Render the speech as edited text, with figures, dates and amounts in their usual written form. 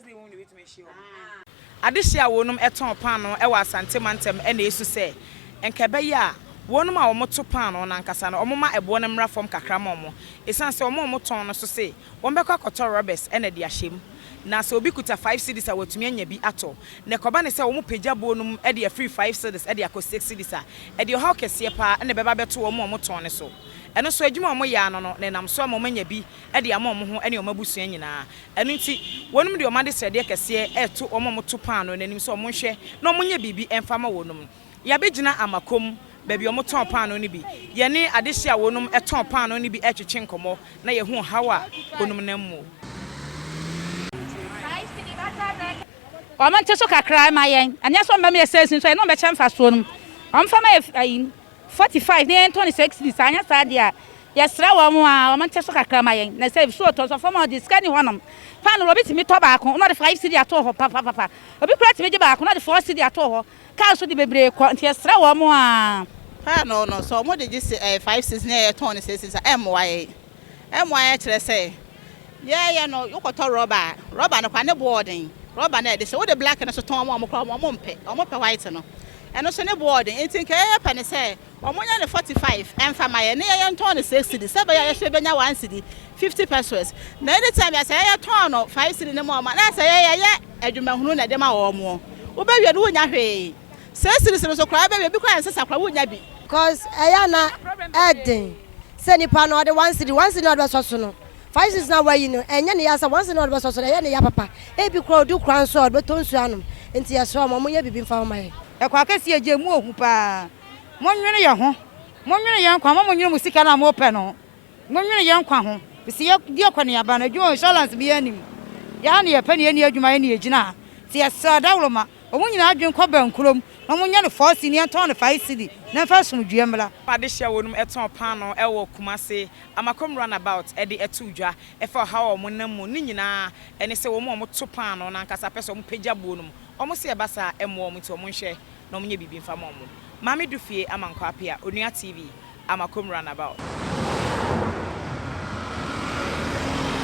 Thursday won with me show. Adehia wonum eton pan no e wa asante mantem e na esu se enkebe ya wonum a omoto pan no nankasa no omoma ebo ne mra fom kakra ma omo esan se omo ton no so se won be kwakoto robbers e na de ahyem na se obi kuta 5 cedis a watumi anya bi ato na koba ne se omo pagya bonum e de free 5 cedis e de akọ 6 cedis a e de ho kese pa e na beba beto omo ton ne so eno so adwuma omo ya no no ne nam so omo nya bi e de ama omo ho e ne omo abusua nyina eno nti wonum de omo de srede kese e to omo to pan no nanim so omo hwe na omo nya bibi emfa ma wonum ya begina amakom baby omo ton pan no ni bi ye ne adehia wonum eton pan no ni bi etwetwe nkomo na ye hu hawa wonum na mu Oman teso kakra ma yen anya so mbam ye sesin so e no be chamfa so num omfa ma 45 ne 26 dis anya sa dia ye sra wo mo a oman teso kakra ma yen na say so to so for mo dis kan honum pan no bi timi to ba ko no de 5 cedi ato ho papa obi kura timi je ba ko no de 4 cedi ato ho ka so de bebre ko nti ye sra wo mo a pa no so mo de just 5 6 ne ye ton 6 em wa kire say ye no yokoto rubber no kwa ne boarding rubber na de say wo de black na so ton mo mpe white no eno so ne boarding enti nke ye pe ne say omonya ne 45 emfa ma ye ne ye ton 6 cedi sebe ye hwe benya 1 cedi 50 pesos na anytime ya say ye ton no 5 cedi ne mo ma na say ye adwuma hunu na de ma wo mo wo be wi no wonya hwe 6 cedi so kra be bi kwa nsesa kra wonya bi because ayana edin say ni pa no de 1 cedi no de so no 5 cedi na wa yi no enya ne ya sa 1 cedi no de so so ye ne ya papa e bi kra du kran so be to nsu anum enti ya so mo nya bibi mfa ma ye e kwa kesi eje mu ohu pa monwene ye ho monwene ye nkwa monwene musika na mo pe no monwene ye nkwa ho bisi ye di akwane ya ba na adwo insurance bi anim ya na ye pe ne ni adwuma ye ne ejina ti ye sa dawloma omunyina adwen kwa bankurom na munya ne 4 cedi ne ton 5 cedi na fa sumdue mla adehia wonum eton pan no e wo Kumasi amakom runabout e de etudwa e fa ha o monam ni nyina ene se wo mo to pan no na nkasa pese mo pagya bonum omo se e basa emo omo ti omo nhwe na omo nya bibi mfa mo Mami Dufie amankwa apia Onua TV amakom runabout